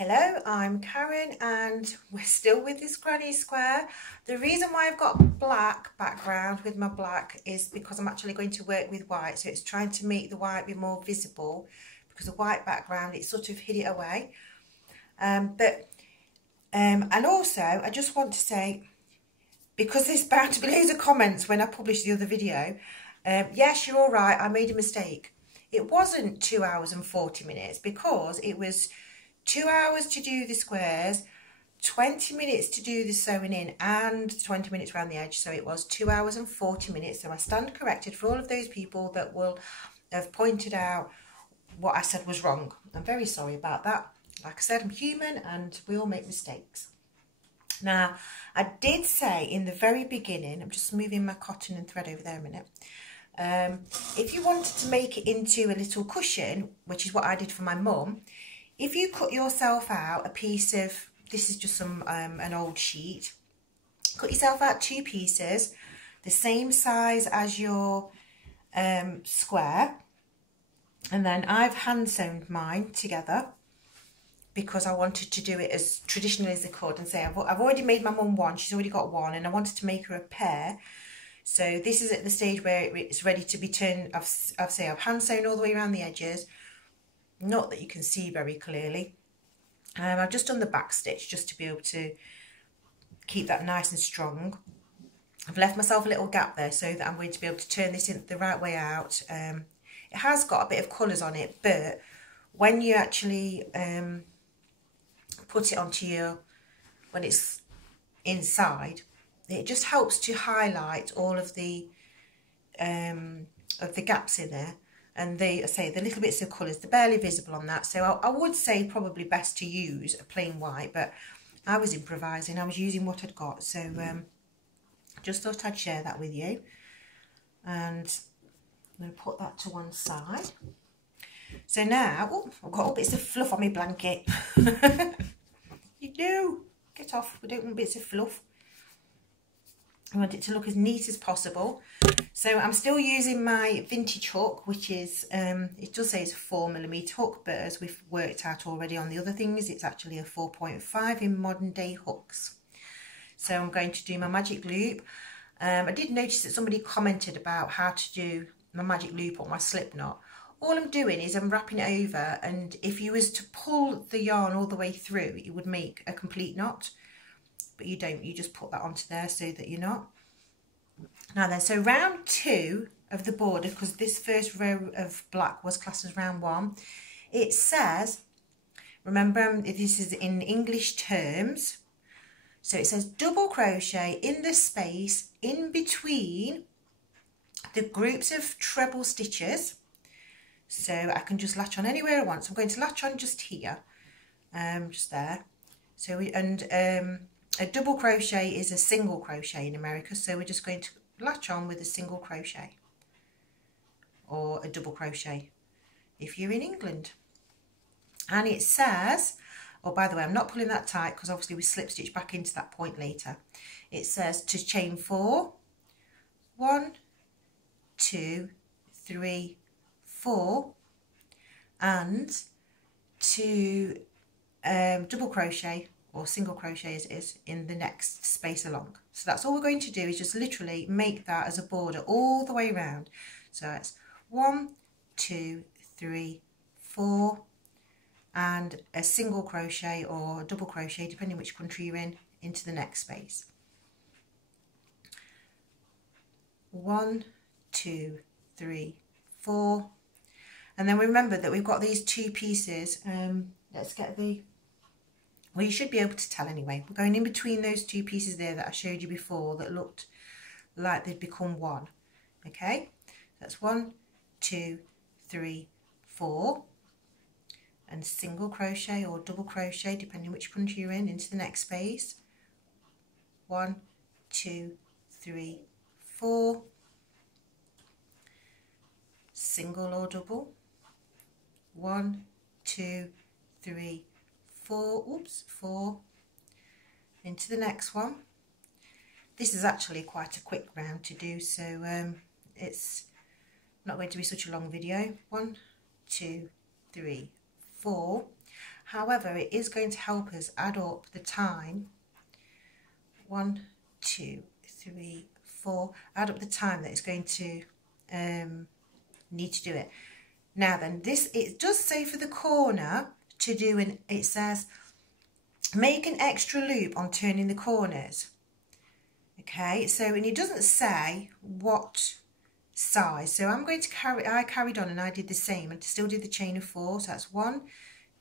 Hello, I'm Karen and we're still with this granny square. The reason why I've got black background with my black is because I'm actually going to work with white, so it's trying to make the white be more visible because the white background, it sort of hid it away. And also I just want to say, because there's bound to be loads of comments when I publish the other video, yes, you're all right, I made a mistake. It wasn't 2 hours and 40 minutes because it was 2 hours to do the squares, 20 minutes to do the sewing in and 20 minutes around the edge. So it was 2 hours and 40 minutes. So I stand corrected for all of those people that will have pointed out what I said was wrong. I'm very sorry about that. Like I said, I'm human and we all make mistakes. Now, I did say in the very beginning, I'm just moving my cotton and thread over there a minute. If you wanted to make it into a little cushion, which is what I did for my mum, if you cut yourself out a piece of, this is just some an old sheet, cut yourself out 2 pieces, the same size as your square, and then I've hand sewn mine together because I wanted to do it as traditionally as I could, and say I've already made my mum one, she's already got one, and I wanted to make her a pair. So this is at the stage where it's ready to be turned. I've hand sewn all the way around the edges. Not that you can see very clearly. I've just done the back stitch just to be able to keep that nice and strong. I've left myself a little gap there so that I'm going to be able to turn this in the right way out. It has got a bit of colours on it, but when you actually put it onto your, when it's inside, it just helps to highlight all of the gaps in there. And I say the little bits of colours, they're barely visible on that. So I would say probably best to use a plain white, but I was improvising. I was using what I'd got. So just thought I'd share that with you. And I'm going to put that to one side. So now, oh, I've got all bits of fluff on my blanket. You do. Get off. We don't want bits of fluff. I want it to look as neat as possible. So I'm still using my vintage hook, which is, it does say it's a 4mm hook, but as we've worked out already on the other things, it's actually a 4.5 in modern day hooks. So I'm going to do my magic loop. I did notice that somebody commented about how to do my magic loop on my slip knot. All I'm doing is I'm wrapping it over, and if you was to pull the yarn all the way through, it would make a complete knot. But you don't, you just put that onto there so that you're not. Now then, so round 2 of the border, because this first row of black was classed as round 1, it says, remember this is in English terms, so it says double crochet in the space in between the groups of treble stitches. So I can just latch on anywhere I want. So I'm going to latch on just here, just there. So a double crochet is a single crochet in America, so we're just going to latch on with a single crochet or a double crochet if you're in England. And it says, oh, by the way, I'm not pulling that tight because obviously we slip stitch back into that point later. It says to chain 4, 1, 2, 3, 4, and to double crochet or single crochet as it is in the next space along. So that's all we're going to do, is just literally make that as a border all the way around. So it's 1, 2, 3, 4, and a single crochet or double crochet, depending which country you're in, into the next space. 1, 2, 3, 4, and then remember that we've got these 2 pieces. Let's get the, well, you should be able to tell anyway. We're going in between those 2 pieces there that I showed you before that looked like they'd become one. Okay, that's 1, 2, 3, 4, and single crochet or double crochet, depending which country you're in, into the next space. 1, 2, 3, 4, single or double. 1, 2, 3, 4, oops, 4, into the next one. This is actually quite a quick round to do, so it's not going to be such a long video. 1, 2, 3, 4. However, it is going to help us add up the time. 1, 2, 3, 4. Add up the time that it's going to need to do it. Now then, this, it does say for the corner to do, and it says make an extra loop on turning the corners. Okay, so, and it doesn't say what size. So I'm going to I carried on and I did the same and still did the chain of 4. So that's 1,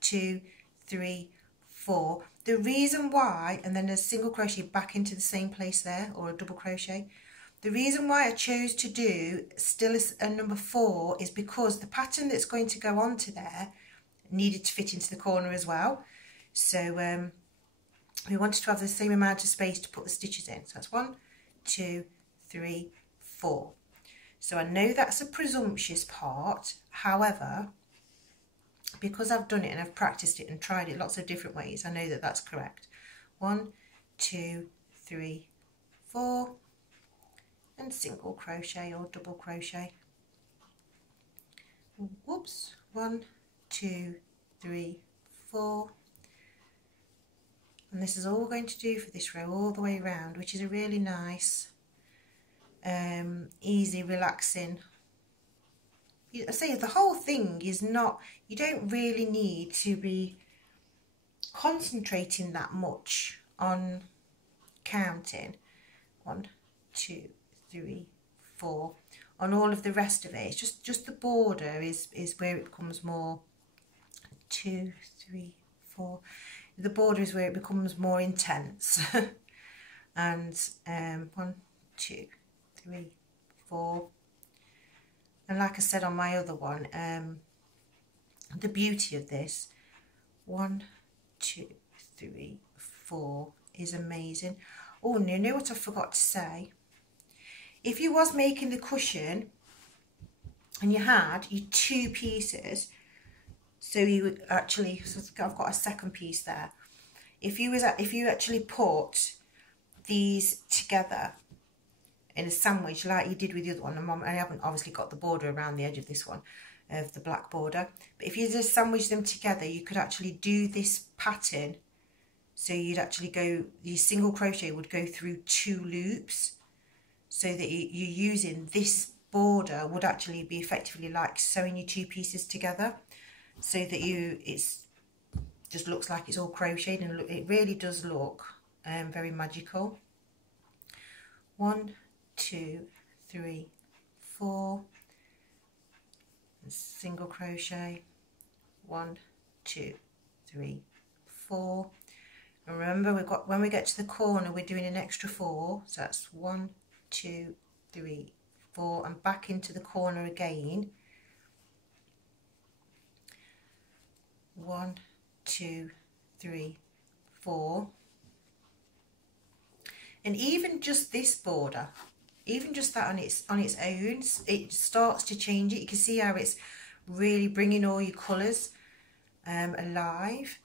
2, 3, 4. The reason why, and then a single crochet back into the same place there, or a double crochet. The reason why I chose to do still a number 4 is because the pattern that's going to go onto there needed to fit into the corner as well. So we wanted to have the same amount of space to put the stitches in. So that's 1, 2, 3, 4. So I know that's a presumptuous part. However, because I've done it and I've practiced it and tried it lots of different ways, I know that that's correct. 1, 2, 3, 4, and single crochet or double crochet. Whoops, 1, 2, 3, 4. And this is all we're going to do for this row all the way around, which is a really nice, easy, relaxing. I say the whole thing is not, you don't really need to be concentrating that much on counting. 1, 2, 3, 4. On all of the rest of it, it's just the border is where it becomes more. 2, 3, 4. The border is where it becomes more intense. And 1, 2, 3, 4. And like I said on my other one, the beauty of this, 1, 2, 3, 4 is amazing. Oh, and you know what I forgot to say? If you was making the cushion and you had your 2 pieces, so you would actually, so I've got a second piece there. If you actually put these together in a sandwich like you did with the other one, and I haven't obviously got the border around the edge of this one, of the black border, but if you just sandwich them together, you could actually do this pattern. So you'd actually go, your single crochet would go through 2 loops, so that you're using this border would actually be effectively like sewing your 2 pieces together, so that it's just looks like it's all crocheted, and it really does look very magical. 1, 2, 3, 4, single crochet, 1, 2, 3, 4. And remember, we've got, when we get to the corner, we're doing an extra 4, so that's 1, 2, 3, 4, and back into the corner again. 1, 2, 3, 4. And even just this border, even just that on its own, it starts to change it. You can see how it's really bringing all your colours alive.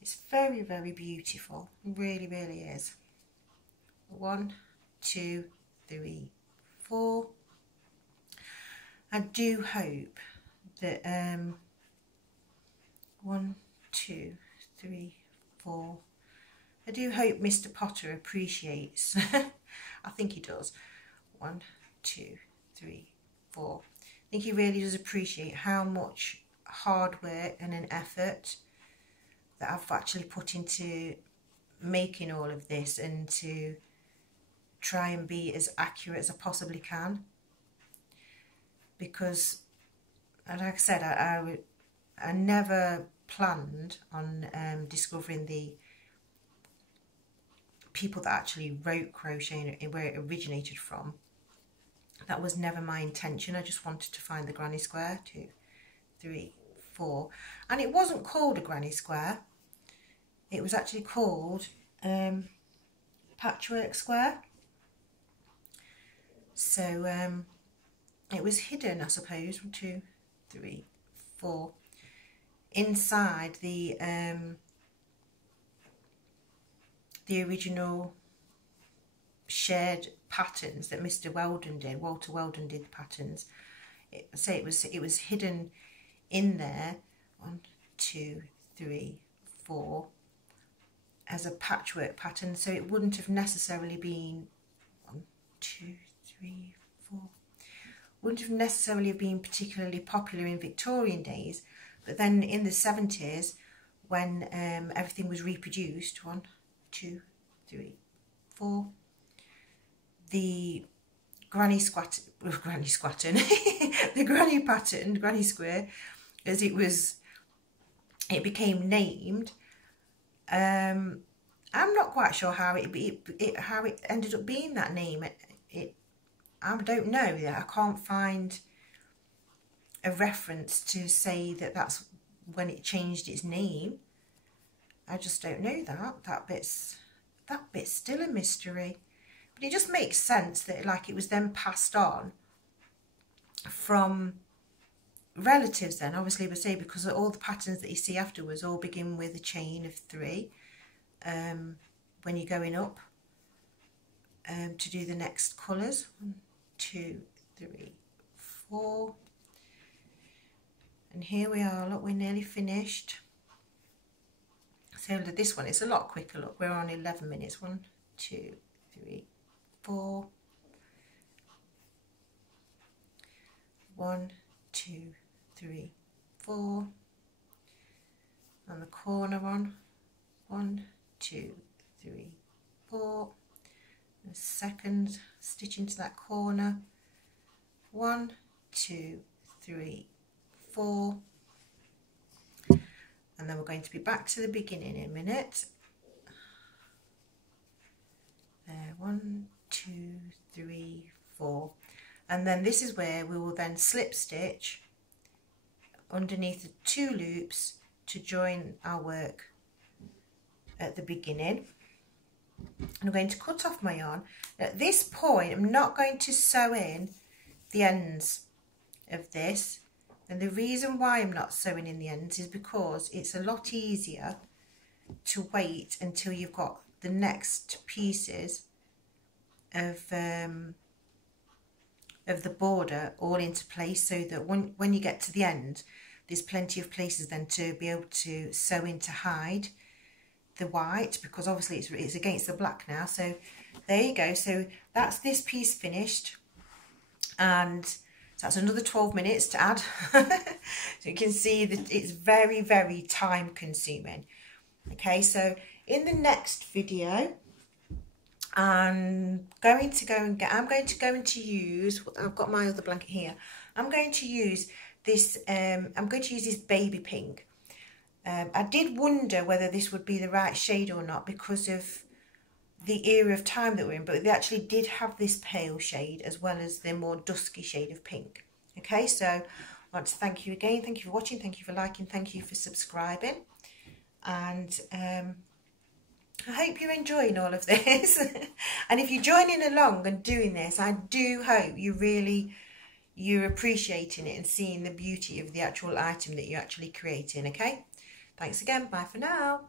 It's very, very beautiful. It really, really is. 1, 2, 3, 4. I do hope that 1, 2, 3, 4. I do hope Mr. Potter appreciates. I think he does. 1, 2, 3, 4. I think he really does appreciate how much hard work and an effort that I've actually put into making all of this, and to try and be as accurate as I possibly can. Because, like I said, I never planned on discovering the people that actually wrote crochet and where it originated from. That was never my intention. I just wanted to find the granny square. 2, 3, 4. And it wasn't called a granny square. It was actually called patchwork square. So it was hidden, I suppose. 1, 2, 3, 4. Inside the original shared patterns that Mr. Weldon did, Walter Weldon did the patterns. It was hidden in there. 1, 2, 3, 4 as a patchwork pattern, so it wouldn't have necessarily been 1, 2, 3, 4, wouldn't have necessarily been particularly popular in Victorian days, but then in the 70s when everything was reproduced, 1, 2, 3, 4, the granny squatting, the granny pattern, granny square, as it became named. I'm not quite sure how it ended up being that name. I don't know. I can't find a reference to say that that's when it changed its name. I just don't know that. That bit's still a mystery. But it just makes sense that like it was then passed on from relatives then, obviously, we say, because all the patterns that you see afterwards all begin with a chain of 3 when you're going up to do the next colours. 1, 2, 3, 4, and here we are. Look, we're nearly finished. So this one, it's a lot quicker. Look, we're on 11 minutes. 1, 2, 3, 4, 1, 2, 3, 4, and the corner one, 1, 2, 3, 4, and second stitch into that corner, 1, 2, 3, 4, and then we're going to be back to the beginning in a minute. There, 1, 2, 3, 4, and then this is where we will then slip stitch underneath the 2 loops to join our work at the beginning. And I'm going to cut off my yarn. At this point, I'm not going to sew in the ends of this, and the reason why I'm not sewing in the ends is because it's a lot easier to wait until you've got the next pieces of the border all into place, so that when you get to the end, there's plenty of places then to be able to sew in to hide the white, because obviously it's against the black now. So there you go. So that's this piece finished, and so that's another 12 minutes to add. So you can see that it's very, very time consuming. Okay, so in the next video I'm going to go into use, I've got my other blanket here, I'm going to use this baby pink. I did wonder whether this would be the right shade or not because of the era of time that we're in, but they actually did have this pale shade as well as the more dusky shade of pink. Okay, so I want to thank you again. Thank you for watching, thank you for liking, thank you for subscribing, and I hope you're enjoying all of this. And if you're joining along and doing this, I do hope you're appreciating it and seeing the beauty of the actual item that you're actually creating. Okay, thanks again. Bye for now.